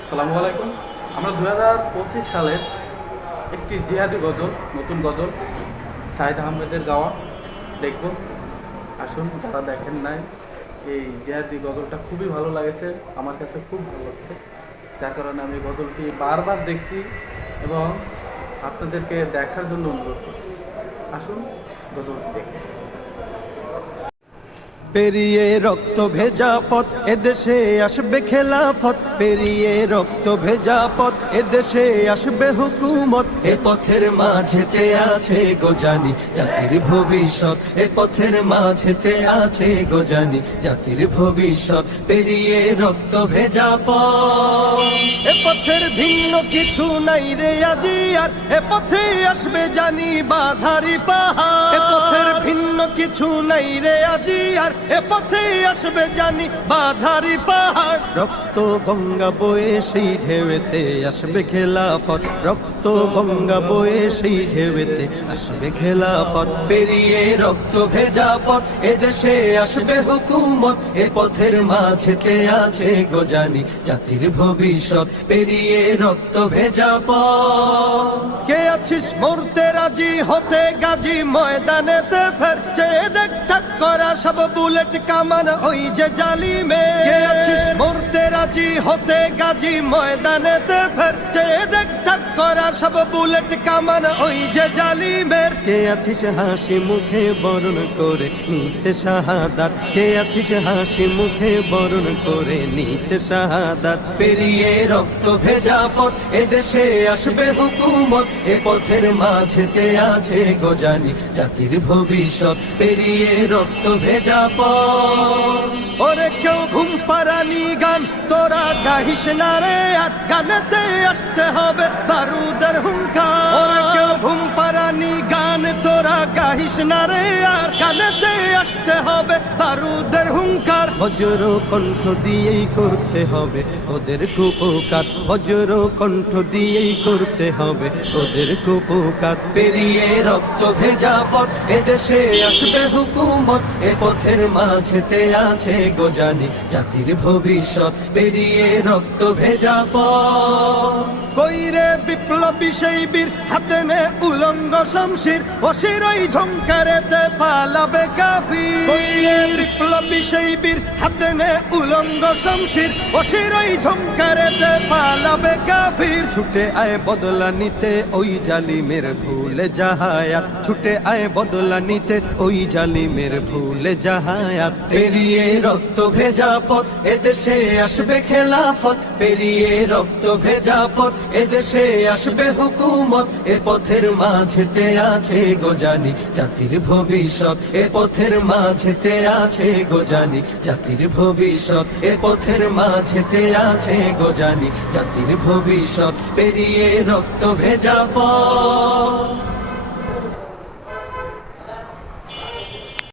আসসালামু আলাইকুম। আমরা 2025 সালের একটি জিহাদি গজল, নতুন গজল সাইদ আহমেদের গাওয়া দেখব। আসুন, যারা দেখেন নাই, এই জিহাদি গজলটা খুবই ভালো লাগেছে, আমার কাছে খুব ভালো লাগছে, যার কারণে আমি গজলটি বারবার দেখছি এবং আপনাদেরকে দেখার জন্য অনুরোধ করছি। আসুন গজলটি দেখি। পেরিয়ে রক্ত ভেজা পথ এদেশে আসবে খেলাফত, পেরিয়ে রক্ত ভেজা পথ এদেশে আসবে হুকুমত। এ পথের মাঝেতে আছে গোজানি জাতির ভবিষ্যৎ, এ পথের মাঝেতে আছে গোজানি জাতির ভবিষ্যৎ। পেরিয়ে রক্ত ভেজা পথ, এ পথের ভিন্ন কিছু নাই রে আজি আর, এ পথে আসবে জানি বাধারি পাহাড়। এ পথের ভিন্ন কিছু নাই রে আজি আর, এ পথে আসবে জানি বাধারি পাহাড়। রক্ত গঙ্গা বয়ে সেই ঢেউতে আসবে খেলাফত, রক্ত গঙ্গা বয়ে সেই ঢেউতে আসবে খেলাফত। পেরিয়ে রক্ত ভেজা পথ এদেশে আসবে হুকুমত, এ পথের মাঝেতে আছে গোজানি জাতির ভবিষ্যৎ। পেরিয়ে রক্ত ভেজা পথ, কে আছিস মরতে রাজি হতে গাজী ময়দানেতে ফের, চেয়ে দেখ ঠাক করা সব বুলেট কামান ওই যে জালিমে। কে আছিস মরতে রাজি হতে গাজী ময়দানেতে ফের, চেয়ে দেখ ঠাক করা সব বুলেট কামান ওই যে জালিমের। কে আছিস হাসি মুখে বরণ করে নিতে শাহাদাত, কে আছিস হাসি মুখে বরণ করে নিতে শাহাদাত। পেরিয়ে রক্ত ভেজা পথ এদেশে আসবে হুকুমত, এ পথের মাঝেতে আছে গোজানি জাতির ভবিষ্যৎ। পেরিয়ে রক্ত ভেজা পথ, ওরে কেউ ঘুম পাড়ানি গান তোরা গাহিস না রে আর, গানেতে আসতে হবে বারুদের হুঙ্কার। ওরে কেউ ঘুম পাড়ানি গান তোরা গাহিস না রে আর, গানেতে আসতে হবে বারুদের হুঙ্কার। বজ্র কণ্ঠ দিয়েই করতে হবে ওদের কুপকাত, বজ্র কণ্ঠ দিয়েই করতে হবে ওদের কুপকাত। পেরিয়ে রক্ত ভেজা পথ এদেশে আসবে হুকুমত, এ পথের মাঝেতে আছে গোজানি জাতির ভবিষ্যৎ। পেরিয়ে রক্ত ভেজা পথ, কইরে বিপ্লবী সেই বীর হাতে নে উলঙ্গ শমশির, অশিরই ঝংকারেতে পালাবে কাফির। কইরে বিপ্লবী সেই বীর হাতে নে উলঙ্গ শমশির, অশিরই ঝংকারেতে পালাবে কাফির। ছুটে আয় বদলা নিতে ওই জালিমের ভুলে জাহায়াত, ছুটে আয় বদলা নিতে ওই জালিমের ভুলে জাহায়াত। পেরিয়ে রক্ত ভেজা পথ এদেশে আসবে খেলাফত, পেরিয়ে রক্ত ভেজা পথ এদেশে আসবে হুকুমত, এ পথের মাঝেতে আছে গোজানি জাতির ভবিষ্যৎ। এ পথের মাঝেতে আছে গোজানি জাতির ভবিষ্যৎ, এ পথের মাঝেতে আছে গোজানি জাতির ভবিষ্যৎ। পেরিয়ে রক্ত ভেজা পথ।